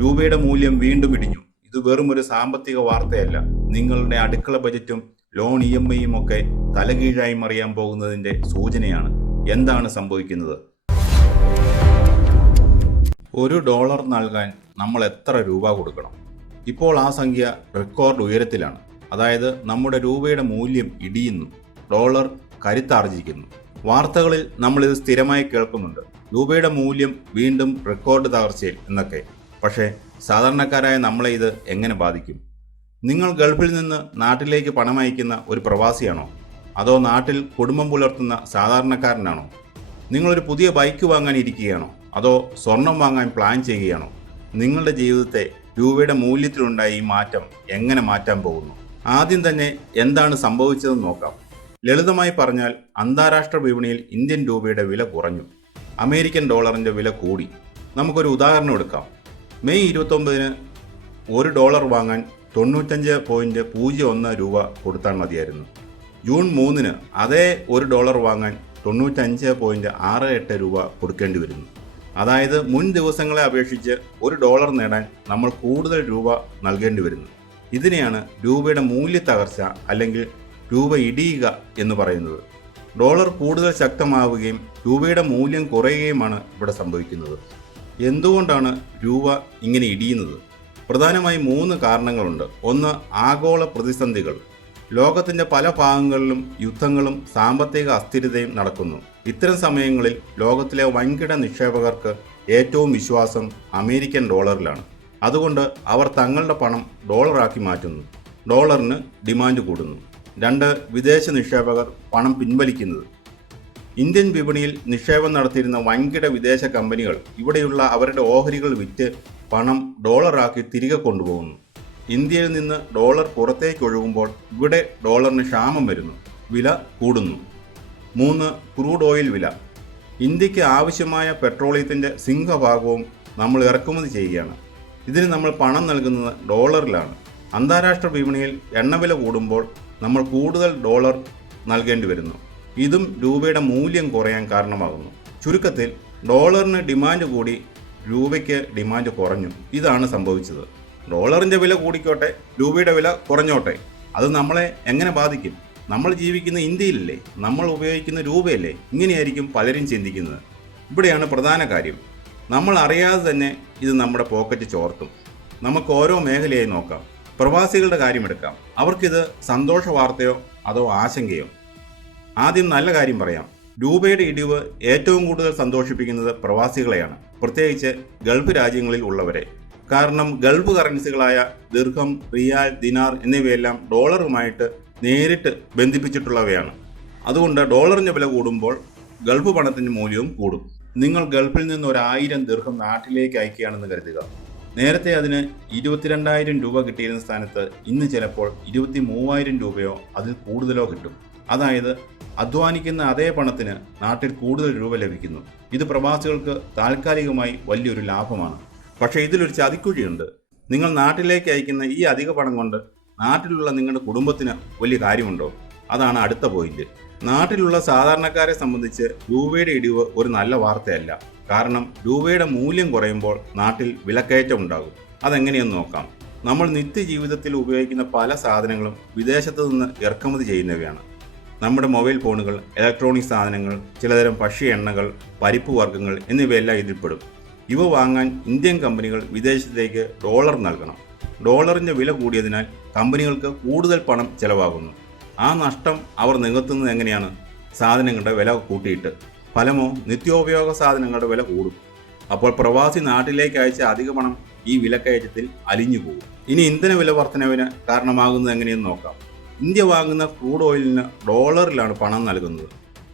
രൂപയുടെ മൂല്യം വീണ്ടും ഇടിഞ്ഞു. ഇത് വെറും ഒരു സാമ്പത്തിക വാർത്തയല്ല. നിങ്ങളുടെ അടുക്കള ബജറ്റും ലോൺ EMI ഒക്കെ തലകീഴായി മറിയാൻ പോകുന്നതിന്റെ സൂചനയാണ്. എന്താണ് സംഭവിക്കുന്നത്? $1 നൽകാൻ നമ്മൾ എത്ര രൂപ കൊടുക്കണം? ഇപ്പോൾ ആ സംഖ്യ റെക്കോർഡ് ഉയരത്തിലാണ്. അതായത് നമ്മുടെ രൂപയുടെ മൂല്യം ഇടിയുന്നു, ഡോളർ കരുത്താർജിക്കുന്നു. വാർത്തകളിൽ നമ്മളിത് സ്ഥിരമായി കേൾക്കുന്നുണ്ട്. രൂപയുടെ മൂല്യം വീണ്ടും റെക്കോർഡ് തകർച്ചയിൽ എന്നൊക്കെ. പക്ഷേ സാധാരണക്കാരായ നമ്മളെ ഇത് എങ്ങനെ ബാധിക്കും? നിങ്ങൾ ഗൾഫിൽ നിന്ന് നാട്ടിലേക്ക് പണം അയക്കുന്ന ഒരു പ്രവാസിയാണോ? അതോ നാട്ടിൽ കുടുംബം പുലർത്തുന്ന സാധാരണക്കാരനാണോ? നിങ്ങളൊരു പുതിയ ബൈക്ക് വാങ്ങാൻ ഇരിക്കുകയാണോ? അതോ സ്വർണം വാങ്ങാൻ പ്ലാൻ ചെയ്യുകയാണോ? നിങ്ങളുടെ ജീവിതത്തെ രൂപയുടെ മൂല്യത്തിലുണ്ടായ ഈ മാറ്റം എങ്ങനെ മാറ്റാൻ പോകുന്നു? ആദ്യം തന്നെ എന്താണ് സംഭവിച്ചതെന്ന് നോക്കാം. ലളിതമായി പറഞ്ഞാൽ അന്താരാഷ്ട്ര വിപണിയിൽ ഇന്ത്യൻ രൂപയുടെ വില കുറഞ്ഞു, അമേരിക്കൻ ഡോളറിൻ്റെ വില കൂടി. നമുക്കൊരു ഉദാഹരണം എടുക്കാം. മെയ് 29-ന് $1 വാങ്ങാൻ 95.01 രൂപ കൊടുത്താൽ മതിയായിരുന്നു. ജൂൺ 3-ന് അതേ $1 വാങ്ങാൻ 95.68 രൂപ കൊടുക്കേണ്ടി വരുന്നു. അതായത് മുൻ ദിവസങ്ങളെ അപേക്ഷിച്ച് $1 നേടാൻ നമ്മൾ കൂടുതൽ രൂപ നൽകേണ്ടി വരുന്നു. ഇതിനെയാണ് രൂപയുടെ മൂല്യത്തകർച്ച അല്ലെങ്കിൽ രൂപ ഇടിയുക എന്ന് പറയുന്നത്. ഡോളർ കൂടുതൽ ശക്തമാവുകയും രൂപയുടെ മൂല്യം കുറയുകയുമാണ് ഇവിടെ സംഭവിക്കുന്നത്. എന്തുകൊണ്ടാണ് രൂപ ഇങ്ങനെ ഇടിയുന്നത്? പ്രധാനമായി 3 കാരണങ്ങളുണ്ട്. ഒന്ന്, ആഗോള പ്രതിസന്ധികൾ. ലോകത്തിൻ്റെ പല ഭാഗങ്ങളിലും യുദ്ധങ്ങളും സാമ്പത്തിക അസ്ഥിരതയും നടക്കുന്നു. ഇത്തരം സമയങ്ങളിൽ ലോകത്തിലെ വൻകിട നിക്ഷേപകർക്ക് ഏറ്റവും വിശ്വാസം അമേരിക്കൻ ഡോളറിലാണ്. അതുകൊണ്ട് അവർ തങ്ങളുടെ പണം ഡോളറാക്കി മാറ്റുന്നു. ഡോളറിന് ഡിമാൻഡ് കൂടുന്നു. 2, വിദേശ നിക്ഷേപകർ പണം പിൻവലിക്കുന്നത്. ഇന്ത്യൻ വിപണിയിൽ നിക്ഷേപം നടത്തിയിരുന്ന വൻകിട വിദേശ കമ്പനികൾ ഇവിടെയുള്ള അവരുടെ ഓഹരികൾ വിറ്റ് പണം ഡോളറാക്കി തിരികെ കൊണ്ടുപോകുന്നു. ഇന്ത്യയിൽ നിന്ന് ഡോളർ പുറത്തേക്ക് ഒഴുകുമ്പോൾ ഇവിടെ ഡോളറിന് ക്ഷാമം വരുന്നു, വില കൂടുന്നു. 3, ക്രൂഡ് ഓയിൽ വില. ഇന്ത്യക്ക് ആവശ്യമായ പെട്രോളിയത്തിൻ്റെ സിംഹഭാഗവും നമ്മൾ ഇറക്കുമതി ചെയ്യുകയാണ്. ഇതിന് നമ്മൾ പണം നൽകുന്നത് ഡോളറിലാണ്. അന്താരാഷ്ട്ര വിപണിയിൽ എണ്ണവില കൂടുമ്പോൾ നമ്മൾ കൂടുതൽ ഡോളർ നൽകേണ്ടി വരുന്നു. ഇതും രൂപയുടെ മൂല്യം കുറയാൻ കാരണമാകുന്നു. ചുരുക്കത്തിൽ ഡോളറിന് ഡിമാൻഡ് കൂടി, രൂപയ്ക്ക് ഡിമാൻഡ് കുറഞ്ഞു. ഇതാണ് സംഭവിച്ചത്. ഡോളറിൻ്റെ വില കൂടിക്കോട്ടെ, രൂപയുടെ വില കുറഞ്ഞോട്ടെ, അത് നമ്മളെ എങ്ങനെ ബാധിക്കും? നമ്മൾ ജീവിക്കുന്ന ഇന്ത്യയിലല്ലേ, നമ്മൾ ഉപയോഗിക്കുന്ന രൂപയല്ലേ? ഇങ്ങനെയായിരിക്കും പലരും ചിന്തിക്കുന്നത്. ഇവിടെയാണ് പ്രധാന കാര്യം. നമ്മൾ അറിയാതെ തന്നെ ഇത് നമ്മുടെ പോക്കറ്റ് ചോർത്തും. നമുക്ക് ഓരോ മേഖലയായി നോക്കാം. പ്രവാസികളുടെ കാര്യമെടുക്കാം. അവർക്കിത് സന്തോഷ വാർത്തയോ അതോ ആശങ്കയോ? ആദ്യം നല്ല കാര്യം പറയാം. രൂപയുടെ ഇടിവ് ഏറ്റവും കൂടുതൽ സന്തോഷിപ്പിക്കുന്നത് പ്രവാസികളെയാണ്, പ്രത്യേകിച്ച് ഗൾഫ് രാജ്യങ്ങളിൽ ഉള്ളവരെ. കാരണം ഗൾഫ് കറൻസികളായ ദിർഹം, റിയാൽ, ദിനാർ എന്നിവയെല്ലാം ഡോളറുമായിട്ട് നേരിട്ട് ബന്ധിപ്പിച്ചിട്ടുള്ളവയാണ്. അതുകൊണ്ട് ഡോളറിൻ്റെ വില കൂടുമ്പോൾ ഗൾഫ് പണത്തിൻ്റെ മൂല്യവും കൂടും. നിങ്ങൾ ഗൾഫിൽ നിന്ന് 1000 ദിർഹം നാട്ടിലേക്ക് അയക്കുകയാണെന്ന് കരുതുക. നേരത്തെ അതിന് 22,000 രൂപ കിട്ടിയിരുന്ന സ്ഥാനത്ത് ഇന്ന് ചിലപ്പോൾ 23,000 രൂപയോ അതിൽ കൂടുതലോ കിട്ടും. അതായത് അധ്വാനിക്കുന്ന അതേ പണത്തിന് നാട്ടിൽ കൂടുതൽ രൂപ ലഭിക്കുന്നു. ഇത് പ്രവാസികൾക്ക് താൽക്കാലികമായി വലിയൊരു ലാഭമാണ്. പക്ഷേ ഇതിലൊരു ചതിക്കുഴിയുണ്ട്. നിങ്ങൾ നാട്ടിലേക്ക് അയക്കുന്ന ഈ അധിക പണം കൊണ്ട് നാട്ടിലുള്ള നിങ്ങളുടെ കുടുംബത്തിന് വലിയ കാര്യമുണ്ടോ? അതാണ് അടുത്ത പോയിന്റ്. നാട്ടിലുള്ള സാധാരണക്കാരെ സംബന്ധിച്ച് രൂപയുടെ ഇടിവ് ഒരു നല്ല വാർത്തയല്ല. കാരണം രൂപയുടെ മൂല്യം കുറയുമ്പോൾ നാട്ടിൽ വിലക്കയറ്റം ഉണ്ടാകും. അതെങ്ങനെയെന്ന് നോക്കാം. നമ്മൾ നിത്യജീവിതത്തിൽ ഉപയോഗിക്കുന്ന പല സാധനങ്ങളും വിദേശത്തു നിന്ന് ഇറക്കുമതി ചെയ്യുന്നവയാണ്. നമ്മുടെ മൊബൈൽ ഫോണുകൾ, ഇലക്ട്രോണിക് സാധനങ്ങൾ, ചിലതരം ഭക്ഷ്യ എണ്ണകൾ, പരിപ്പ് വർഗ്ഗങ്ങൾ എന്നിവയെല്ലാം ഇതിൽപ്പെടും. ഇവ വാങ്ങാൻ ഇന്ത്യൻ കമ്പനികൾ വിദേശത്തേക്ക് ഡോളർ നൽകണം. ഡോളറിൻ്റെ വില കൂടിയതിനാൽ കമ്പനികൾക്ക് കൂടുതൽ പണം ചെലവാകുന്നു. ആ നഷ്ടം അവർ നികത്തുന്നത് എങ്ങനെയാണ്? സാധനങ്ങളുടെ വില കൂട്ടിയിട്ട്. ഫലമോ നിത്യോപയോഗ സാധനങ്ങളുടെ വില കൂടും. അപ്പോൾ പ്രവാസി നാട്ടിലേക്ക് അയച്ച അധിക പണം ഈ വിലക്കയറ്റത്തിൽ അലിഞ്ഞു പോകും. ഇനി ഇന്ധന വില വർധനവിന് കാരണമാകുന്നത് എങ്ങനെയെന്ന് നോക്കാം. ഇന്ത്യ വാങ്ങുന്ന ക്രൂഡ് ഓയിലിന് ഡോളറിലാണ് പണം നൽകുന്നത്.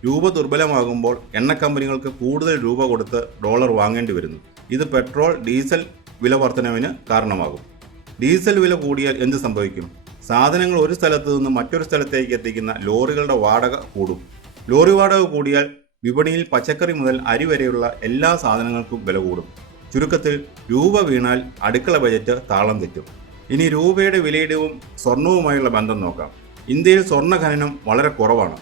രൂപ ദുർബലമാകുമ്പോൾ എണ്ണ കമ്പനികൾക്ക് കൂടുതൽ രൂപ കൊടുത്ത് ഡോളർ വാങ്ങേണ്ടി വരുന്നു. ഇത് പെട്രോൾ, ഡീസൽ വില വർധനവിന് കാരണമാകും. ഡീസൽ വില കൂടിയാൽ എന്ത് സംഭവിക്കും? സാധനങ്ങൾ ഒരു സ്ഥലത്ത് നിന്ന് മറ്റൊരു സ്ഥലത്തേക്ക് എത്തിക്കുന്ന ലോറികളുടെ വാടക കൂടും. ലോറി വാടക കൂടിയാൽ വിപണിയിൽ പച്ചക്കറി മുതൽ അരി വരെയുള്ള എല്ലാ സാധനങ്ങൾക്കും വില കൂടും. ചുരുക്കത്തിൽ രൂപ വീണാൽ അടുക്കള ബജറ്റ് താളം തെറ്റും. ഇനി രൂപയുടെ വിലയിടിവും സ്വർണവുമായുള്ള ബന്ധം നോക്കാം. ഇന്ത്യയിൽ സ്വർണ്ണ ഖനനം വളരെ കുറവാണ്.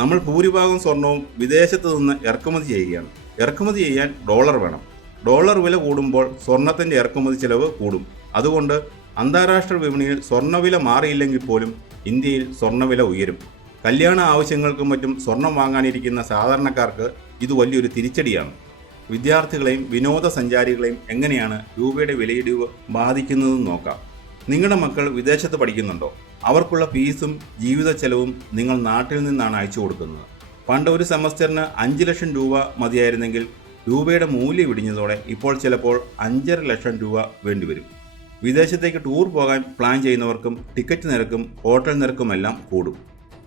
നമ്മൾ ഭൂരിഭാഗം സ്വർണവും വിദേശത്ത് നിന്ന് ഇറക്കുമതി ചെയ്യുകയാണ്. ഇറക്കുമതി ചെയ്യാൻ ഡോളർ വേണം. ഡോളർ വില കൂടുമ്പോൾ സ്വർണത്തിൻ്റെ ഇറക്കുമതി ചെലവ് കൂടും. അതുകൊണ്ട് അന്താരാഷ്ട്ര വിപണിയിൽ സ്വർണ്ണവില മാറിയില്ലെങ്കിൽ പോലും ഇന്ത്യയിൽ സ്വർണ്ണവില ഉയരും. കല്യാണ ആവശ്യങ്ങൾക്കും മറ്റും സ്വർണം വാങ്ങാനിരിക്കുന്ന സാധാരണക്കാർക്ക് ഇത് വലിയൊരു തിരിച്ചടിയാണ്. വിദ്യാർത്ഥികളെയും വിനോദസഞ്ചാരികളെയും എങ്ങനെയാണ് രൂപയുടെ വിലയിടിവ് ബാധിക്കുന്നതെന്ന് നോക്കാം. നിങ്ങളുടെ മക്കൾ വിദേശത്ത് പഠിക്കുന്നുണ്ടോ? അവർക്കുള്ള ഫീസും ജീവിത ചെലവും നിങ്ങൾ നാട്ടിൽ നിന്നാണ് അയച്ചു കൊടുക്കുന്നത്. പണ്ട് ഒരു സെമസ്റ്ററിന് 5 ലക്ഷം രൂപ മതിയായിരുന്നെങ്കിൽ രൂപയുടെ മൂല്യം ഇടിഞ്ഞതോടെ ഇപ്പോൾ ചിലപ്പോൾ 5.5 ലക്ഷം രൂപ വേണ്ടിവരും. വിദേശത്തേക്ക് ടൂർ പോകാൻ പ്ലാൻ ചെയ്യുന്നവർക്കും ടിക്കറ്റ് നിരക്കും ഹോട്ടൽ നിരക്കുമെല്ലാം കൂടും.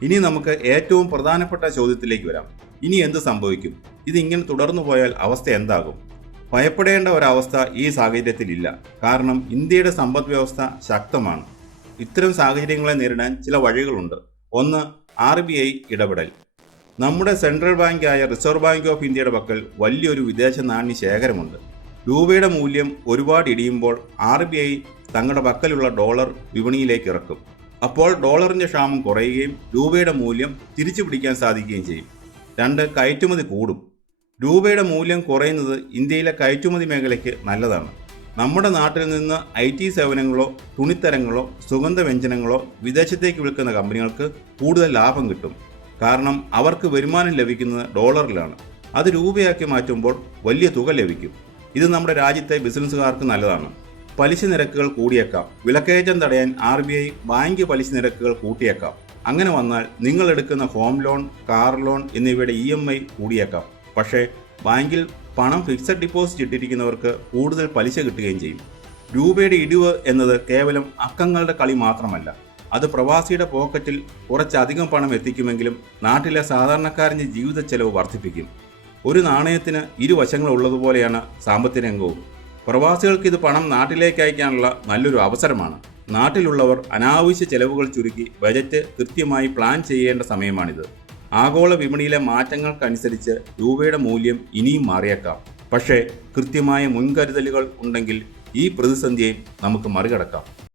ഇനി നമുക്ക് ഏറ്റവും പ്രധാനപ്പെട്ട ചോദ്യത്തിലേക്ക് വരാം. ഇനി എന്ത് സംഭവിക്കും? ഇതിങ്ങനെ തുടർന്നു പോയാൽ അവസ്ഥ എന്താകും? ഭയപ്പെടേണ്ട ഒരവസ്ഥ ഈ സാഹചര്യത്തിലില്ല. കാരണം ഇന്ത്യയുടെ സമ്പദ് വ്യവസ്ഥ ശക്തമാണ്. ഇത്തരം സാഹചര്യങ്ങളെ നേരിടാൻ ചില വഴികളുണ്ട്. ഒന്ന്, RBI ഇടപെടൽ. നമ്മുടെ സെൻട്രൽ ബാങ്കായ റിസർവ് ബാങ്ക് ഓഫ് ഇന്ത്യയുടെ പക്കൽ വലിയൊരു വിദേശ നാണ്യ ശേഖരമുണ്ട്. രൂപയുടെ മൂല്യം ഒരുപാട് ഇടിയുമ്പോൾ RBI തങ്ങളുടെ പക്കലുള്ള ഡോളർ വിപണിയിലേക്ക് ഇറക്കും. അപ്പോൾ ഡോളറിൻ്റെ ക്ഷാമം കുറയുകയും രൂപയുടെ മൂല്യം തിരിച്ചു പിടിക്കാൻ സാധിക്കുകയും ചെയ്യും. 2, കയറ്റുമതി കൂടും. രൂപയുടെ മൂല്യം കുറയുന്നത് ഇന്ത്യയിലെ കയറ്റുമതി മേഖലയ്ക്ക് നല്ലതാണ്. നമ്മുടെ നാട്ടിൽ നിന്ന് IT സേവനങ്ങളോ തുണിത്തരങ്ങളോ സുഗന്ധവ്യഞ്ജനങ്ങളോ വിദേശത്തേക്ക് വിൽക്കുന്ന കമ്പനികൾക്ക് കൂടുതൽ ലാഭം കിട്ടും. കാരണം അവർക്ക് വരുമാനം ലഭിക്കുന്നത് ഡോളറിലാണ്. അത് രൂപയാക്കി മാറ്റുമ്പോൾ വലിയ തുക ലഭിക്കും. ഇത് നമ്മുടെ രാജ്യത്തെ ബിസിനസ്സുകാർക്ക് നല്ലതാണ്. പലിശ നിരക്കുകൾ കൂടിയേക്കാം. വിലക്കയറ്റം തടയാൻ RBI ബാങ്ക് പലിശ നിരക്കുകൾ കൂട്ടിയേക്കാം. അങ്ങനെ വന്നാൽ നിങ്ങൾ എടുക്കുന്ന ഹോം ലോൺ, കാർ ലോൺ എന്നിവയുടെ EMI കൂടിയേക്കാം. പക്ഷേ ബാങ്കിൽ പണം ഫിക്സഡ് ഡിപ്പോസിറ്റ് ഇട്ടിരിക്കുന്നവർക്ക് കൂടുതൽ പലിശ കിട്ടുകയും ചെയ്യും. രൂപയുടെ ഇടിവ് എന്നത് കേവലം അക്കങ്ങളുടെ കളി മാത്രമല്ല. അത് പ്രവാസിയുടെ പോക്കറ്റിൽ കുറച്ചധികം പണം എത്തിക്കുമെങ്കിലും നാട്ടിലെ സാധാരണക്കാരൻ്റെ ജീവിത ചെലവ് വർദ്ധിപ്പിക്കും. ഒരു നാണയത്തിന് ഇരുവശങ്ങളുള്ളതുപോലെയാണ് സാമ്പത്തിക രംഗവും. പ്രവാസികൾക്ക് ഇത് പണം നാട്ടിലേക്ക് അയക്കാനുള്ള നല്ലൊരു അവസരമാണ്. നാട്ടിലുള്ളവർ അനാവശ്യ ചെലവുകൾ ചുരുക്കി ബജറ്റ് കൃത്യമായി പ്ലാൻ ചെയ്യേണ്ട സമയമാണിത്. ആഗോള വിപണിയിലെ മാറ്റങ്ങൾക്കനുസരിച്ച് രൂപയുടെ മൂല്യം ഇനിയും മാറിയേക്കാം. പക്ഷേ കൃത്യമായ മുൻകരുതലുകൾ ഉണ്ടെങ്കിൽ ഈ പ്രതിസന്ധിയെ നമുക്ക് മറികടക്കാം.